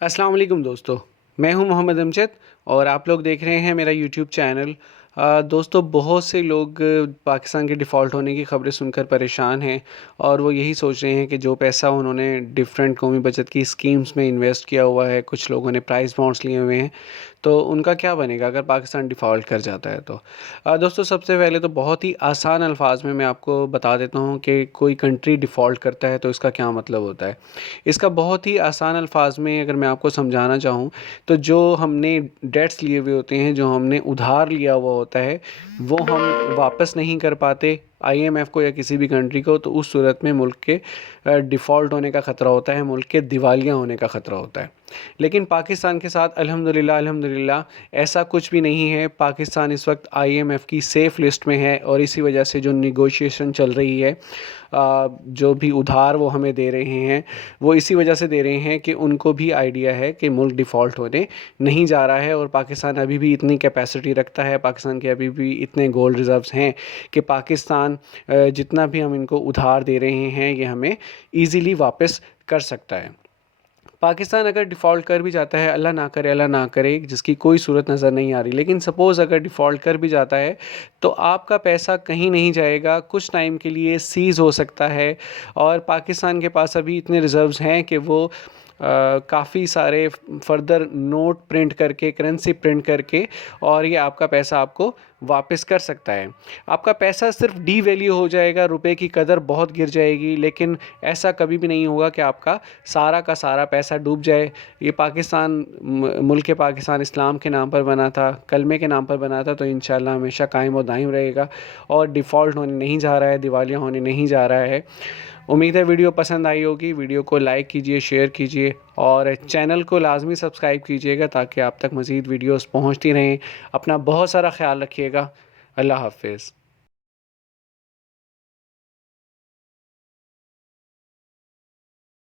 अस्सलाम वालेकुम दोस्तों, मैं हूं मोहम्मद अमजद और आप लोग देख रहे हैं मेरा यूट्यूब चैनल। दोस्तों, बहुत से लोग पाकिस्तान के डिफ़ॉल्ट होने की ख़बरें सुनकर परेशान हैं और वो यही सोच रहे हैं कि जो पैसा उन्होंने डिफरेंट कौमी बचत की स्कीम्स में इन्वेस्ट किया हुआ है, कुछ लोगों ने प्राइस बॉन्ड्स लिए हुए हैं, तो उनका क्या बनेगा अगर पाकिस्तान डिफ़ॉल्ट कर जाता है तो। दोस्तों, सबसे पहले तो बहुत ही आसान अल्फाज में मैं आपको बता देता हूँ कि कोई कंट्री डिफ़ॉल्ट करता है तो इसका क्या मतलब होता है। इसका बहुत ही आसान अल्फाज में अगर मैं आपको समझाना चाहूँ, तो जो हमने डेट्स लिए हुए होते हैं, जो हमने उधार लिया हुआ होता है, वो हम वापस नहीं कर पाते आईएमएफ को या किसी भी कंट्री को, तो उस सूरत में मुल्क के डिफ़ॉल्ट होने का ख़तरा होता है, मुल्क के दिवालिया होने का ख़तरा होता है। लेकिन पाकिस्तान के साथ अल्हम्दुलिल्लाह ऐसा कुछ भी नहीं है। पाकिस्तान इस वक्त आईएमएफ की सेफ़ लिस्ट में है और इसी वजह से जो नेगोशिएशन चल रही है, जो भी उधार वो हमें दे रहे हैं, वो इसी वजह से दे रहे हैं कि उनको भी आइडिया है कि मुल्क डिफ़ॉल्ट होने नहीं जा रहा है और पाकिस्तान अभी भी इतनी कैपेसिटी रखता है, पाकिस्तान के अभी भी इतने गोल्ड रिज़र्व्स हैं कि पाकिस्तान जितना भी हम इनको उधार दे रहे हैं, ये हमें ईज़िली वापस कर सकता है। पाकिस्तान अगर डिफ़ॉल्ट कर भी जाता है, अल्लाह ना करे, जिसकी कोई सूरत नज़र नहीं आ रही, लेकिन सपोज़ अगर डिफ़ॉल्ट कर भी जाता है, तो आपका पैसा कहीं नहीं जाएगा, कुछ टाइम के लिए सीज़ हो सकता है और पाकिस्तान के पास अभी इतने रिज़र्व्स हैं कि वो काफ़ी सारे फ़र्दर नोट प्रिंट करके, करेंसी प्रिंट करके और ये आपका पैसा आपको वापस कर सकता है। आपका पैसा सिर्फ डीवैल्यू हो जाएगा, रुपए की कदर बहुत गिर जाएगी, लेकिन ऐसा कभी भी नहीं होगा कि आपका सारा का सारा पैसा डूब जाए। ये पाकिस्तान मुल्क पाकिस्तान इस्लाम के नाम पर बना था, कलमे के नाम पर बना था, तो इंशाल्लाह हमेशा कायम और दायम रहेगा और डिफ़ॉल्ट होने नहीं जा रहा है, दिवालिया होने नहीं जा रहा है। उम्मीद है वीडियो पसंद आई होगी। वीडियो को लाइक कीजिए, शेयर कीजिए और चैनल को लाजमी सब्सक्राइब कीजिएगा ताकि आप तक मज़ीद वीडियोस पहुंचती रहें। अपना बहुत सारा ख्याल रखिएगा। अल्लाह हाफ़िज़।